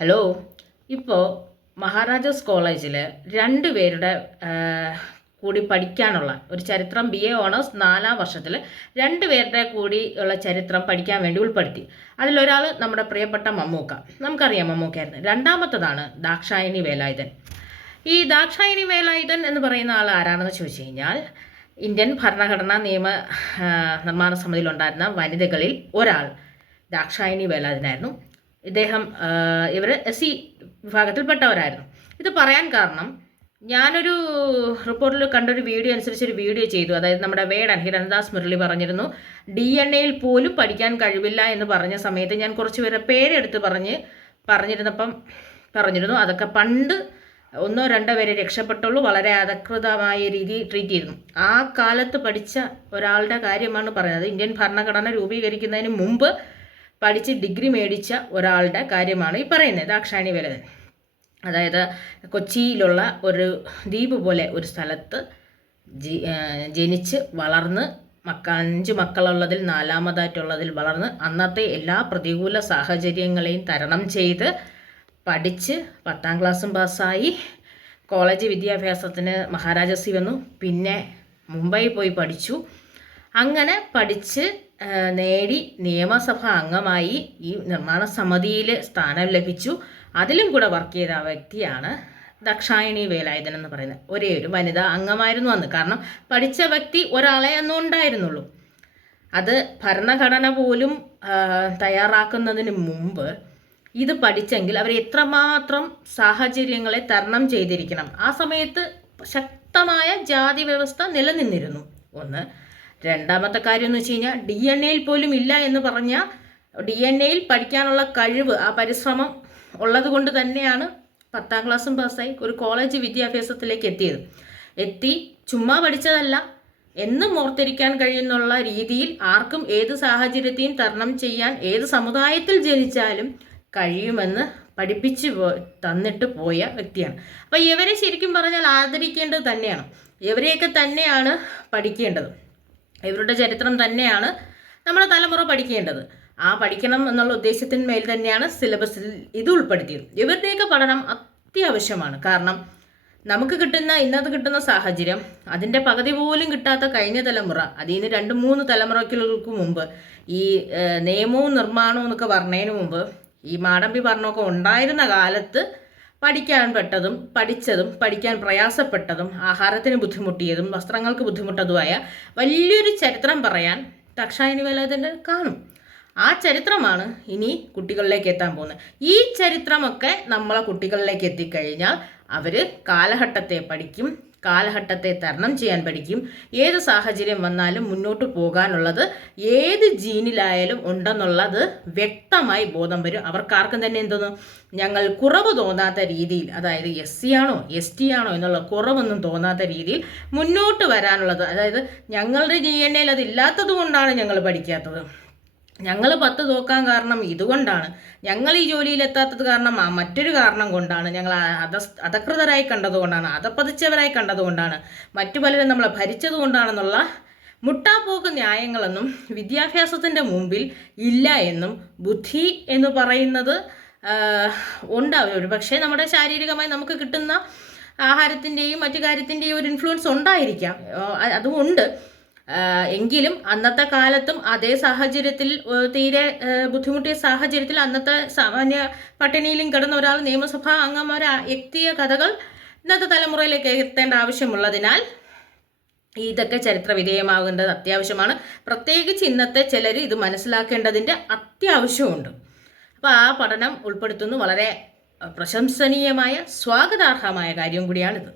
Hello. ഇപ്പോൾ മഹാരാജാസ് കോളേജിൽ രണ്ടുപേരുടെ കൂടി പഠിക്കാനുള്ള ഒരു ചരിത്രം BA ഓണേഴ്സ് 4ാം വർഷത്തിൽ രണ്ടുപേരുടെ കൂടി ഉള്ള ചരിത്രം പഠിക്കാൻ വേണ്ടി ഉൾപ്പെടുത്തി. അതിലൊരാൾ നമ്മുടെ പ്രിയപ്പെട്ട മമ്മൂക്ക, നമുക്കറിയാം മമ്മൂക്കായിരുന്നു. രണ്ടാമത്തതാണ് ദാക്ഷായണി വേലായുധൻ. ഈ ദാക്ഷായണി വേലായുധൻ എന്ന് പറയുന്ന ആൾ ആരാണെന്ന് ചോദിച്ചു കഴിഞ്ഞാൽ ഇന്ത്യൻ ഭരണഘടനാ നിയമ നിർമ്മാണ സമിതിയിലുണ്ടായിരുന്ന വനിതകളിൽ ഒരാൾ ദാക്ഷായണി വേലായുധനായിരുന്നു. ഇവർ SC വിഭാഗത്തിൽപ്പെട്ടവരായിരുന്നു. ഇത് പറയാൻ കാരണം, ഞാനൊരു റിപ്പോർട്ടിൽ കണ്ടൊരു വീഡിയോ അനുസരിച്ചൊരു വീഡിയോ ചെയ്തു. അതായത് നമ്മുടെ വേടൻ ഹിരൺദാസ് മുരളി പറഞ്ഞിരുന്നു DNA പോലും പഠിക്കാൻ കഴിവില്ല എന്ന് പറഞ്ഞ സമയത്ത് ഞാൻ കുറച്ച് പേരെ പേരെടുത്ത് പറഞ്ഞിരുന്നു അതൊക്കെ പണ്ട് 1-2 പേരെ രക്ഷപ്പെട്ടുള്ളൂ, വളരെ അധകൃതമായ രീതി ട്രീറ്റ് ചെയ്തിരുന്നു. ആ കാലത്ത് പഠിച്ച ഒരാളുടെ കാര്യമാണ് പറയുന്നത്. ഇന്ത്യൻ ഭരണഘടന രൂപീകരിക്കുന്നതിന് മുമ്പ് പഠിച്ച് ഡിഗ്രി മേടിച്ച ഒരാളുടെ കാര്യമാണ് ഈ പറയുന്നത്, ദാക്ഷായണി വേലായുധൻ. അതായത് കൊച്ചിയിലുള്ള ഒരു ദ്വീപ് പോലെ ഒരു സ്ഥലത്ത് ജനിച്ച് വളർന്ന് 5 മക്കളുള്ളതിൽ 4ാമതായിട്ടുള്ളതിൽ വളർന്ന് അന്നത്തെ എല്ലാ പ്രതികൂല സാഹചര്യങ്ങളെയും തരണം ചെയ്ത് പഠിച്ച് 10ാം ക്ലാസ്സും പാസ്സായി കോളേജ് വിദ്യാഭ്യാസത്തിന് മഹാരാജാസിൽ വന്നു. പിന്നെ മുംബൈ പോയി പഠിച്ചു. അങ്ങനെ പഠിച്ച് നേടി നിയമസഭാ അംഗമായി ഈ നിർമ്മാണ സമിതിയിൽ സ്ഥാനം ലഭിച്ചു. അതിലും കൂടെ വർക്ക് ചെയ്ത വ്യക്തിയാണ് ദാക്ഷായണി വേലായുധൻ എന്ന് പറയുന്നത്. ഒരേ ഒരു വനിതാ അംഗമായിരുന്നു അന്ന്. കാരണം പഠിച്ച വ്യക്തി ഒരാളെ അന്നും ഉണ്ടായിരുന്നുള്ളൂ. അത് ഭരണഘടന പോലും തയ്യാറാക്കുന്നതിന് മുമ്പ് ഇത് പഠിച്ചെങ്കിൽ അവർ എത്രമാത്രം സാഹചര്യങ്ങളെ തരണം ചെയ്തിരിക്കണം. ആ സമയത്ത് ശക്തമായ ജാതി വ്യവസ്ഥ നിലനിന്നിരുന്നു. ഒന്ന്. രണ്ടാമത്തെ കാര്യം എന്ന് വെച്ച് കഴിഞ്ഞാൽ DNA പോലും ഇല്ല എന്ന് പറഞ്ഞാൽ DNA പഠിക്കാനുള്ള കഴിവ്, ആ പരിശ്രമം ഉള്ളത് കൊണ്ട് തന്നെയാണ് 10ാം ക്ലാസ്സും പാസ്സായി ഒരു കോളേജ് വിദ്യാഭ്യാസത്തിലേക്ക് എത്തി ചുമ്മാ പഠിച്ചതല്ല, എന്നും ഓർത്തിരിക്കാൻ കഴിയുന്നുള്ള രീതിയിൽ ആർക്കും ഏത് സാഹചര്യത്തെയും തരണം ചെയ്യാൻ ഏത് സമുദായത്തിൽ ജനിച്ചാലും കഴിയുമെന്ന് പഠിപ്പിച്ച് തന്നിട്ട് പോയ വ്യക്തിയാണ്. അപ്പോൾ ഇവരെ ശരിക്കും പറഞ്ഞാൽ ആദരിക്കേണ്ടത് തന്നെയാണ്. ഇവരെയൊക്കെ തന്നെയാണ് പഠിക്കേണ്ടത്. ഇവരുടെ ചരിത്രം തന്നെയാണ് നമ്മുടെ തലമുറ പഠിക്കേണ്ടത്. ആ പഠിക്കണം എന്നുള്ള ഉദ്ദേശത്തിന്മേൽ തന്നെയാണ് സിലബസിൽ ഇത് ഉൾപ്പെടുത്തിയത്. ഇവരുടെയൊക്കെ പഠനം അത്യാവശ്യമാണ്. കാരണം നമുക്ക് ഇന്നത്തെ കിട്ടുന്ന സാഹചര്യം അതിൻ്റെ പകുതി പോലും കിട്ടാത്ത കഴിഞ്ഞ തലമുറ, അതിൽ നിന്ന് 2-3 തലമുറകൾക്ക് മുമ്പ് ഈ നിയമവും നിർമ്മാണവും എന്നൊക്കെ പറഞ്ഞതിന് മുമ്പ് ഈ മാടമ്പി ഭരണമൊക്കെ ഉണ്ടായിരുന്ന കാലത്ത് പഠിച്ചതും പഠിക്കാൻ പ്രയാസപ്പെട്ടതും ആഹാരത്തിന് ബുദ്ധിമുട്ടിയതും വസ്ത്രങ്ങൾക്ക് ബുദ്ധിമുട്ടതുമായ വലിയൊരു ചരിത്രം പറയാൻ ദാക്ഷായണി വേലായുധൻ്റെ കാണും. ആ ചരിത്രമാണ് ഇനി കുട്ടികളിലേക്ക് എത്താൻ പോകുന്നത്. ഈ ചരിത്രമൊക്കെ നമ്മളെ കുട്ടികളിലേക്ക് എത്തിക്കഴിഞ്ഞാൽ അവർ കാലഘട്ടത്തെ പഠിക്കും, കാലഘട്ടത്തെ തരണം ചെയ്യാൻ പഠിക്കും. ഏത് സാഹചര്യം വന്നാലും മുന്നോട്ട് പോകാനുള്ളത് ഏത് ജീനിലായാലും ഉണ്ടെന്നുള്ളത് വ്യക്തമായി ബോധം വരും. അവർക്കാർക്കും തന്നെ എന്തോന്നു ഞങ്ങൾ കുറവ് തോന്നാത്ത രീതിയിൽ, അതായത് SC ആണോ ST ആണോ എന്നുള്ള കുറവൊന്നും തോന്നാത്ത രീതിയിൽ മുന്നോട്ട് വരാനുള്ളത്. അതായത് ഞങ്ങളുടെ DNA അത് ഇല്ലാത്തത് കൊണ്ടാണ് ഞങ്ങൾ പഠിക്കാത്തത്, ഞങ്ങൾ 10 തോക്കാൻ കാരണം ഇതുകൊണ്ടാണ്, ഞങ്ങൾ ഈ ജോലിയിലെത്താത്തത് കാരണം മറ്റൊരു കാരണം കൊണ്ടാണ്, ഞങ്ങൾ അധകൃതരായി കണ്ടതുകൊണ്ടാണ്, അധപ്പതിച്ചവരായി കണ്ടതുകൊണ്ടാണ്, മറ്റു പലരും നമ്മളെ ഭരിച്ചത് കൊണ്ടാണെന്നുള്ള മുട്ടാപ്പോക്ക് ന്യായങ്ങളൊന്നും വിദ്യാഭ്യാസത്തിൻ്റെ മുമ്പിൽ ഇല്ല എന്നും ബുദ്ധി എന്ന് പറയുന്നത് ഉണ്ടാവും. പക്ഷേ നമ്മുടെ ശാരീരികമായി നമുക്ക് കിട്ടുന്ന ആഹാരത്തിൻ്റെയും മറ്റു കാര്യത്തിൻ്റെയും ഒരു ഇൻഫ്ലുവൻസ് ഉണ്ടായിരിക്കാം, അതുകൊണ്ട് എങ്കിലും അന്നത്തെ കാലത്തും അതേ സാഹചര്യത്തിൽ തീരെ ബുദ്ധിമുട്ടിയ സാഹചര്യത്തിൽ അന്നത്തെ സാമാന്യ പട്ടിണിയിലും കിടന്ന ഒരാൾ നിയമസഭാ അംഗമാരെ എത്തിയ കഥകൾ ഇന്നത്തെ തലമുറയിലേക്ക് എത്തേണ്ട ആവശ്യമുള്ളതിനാൽ ഇതൊക്കെ ചരിത്ര വിധേയമാകേണ്ടത് അത്യാവശ്യമാണ്. പ്രത്യേകിച്ച് ഇന്നത്തെ ചിലർ ഇത് മനസ്സിലാക്കേണ്ടതിൻ്റെ അത്യാവശ്യമുണ്ട്. അപ്പോൾ ആ പഠനം ഉൾപ്പെടുത്തുന്ന വളരെ പ്രശംസനീയമായ സ്വാഗതാർഹമായ കാര്യം കൂടിയാണിത്.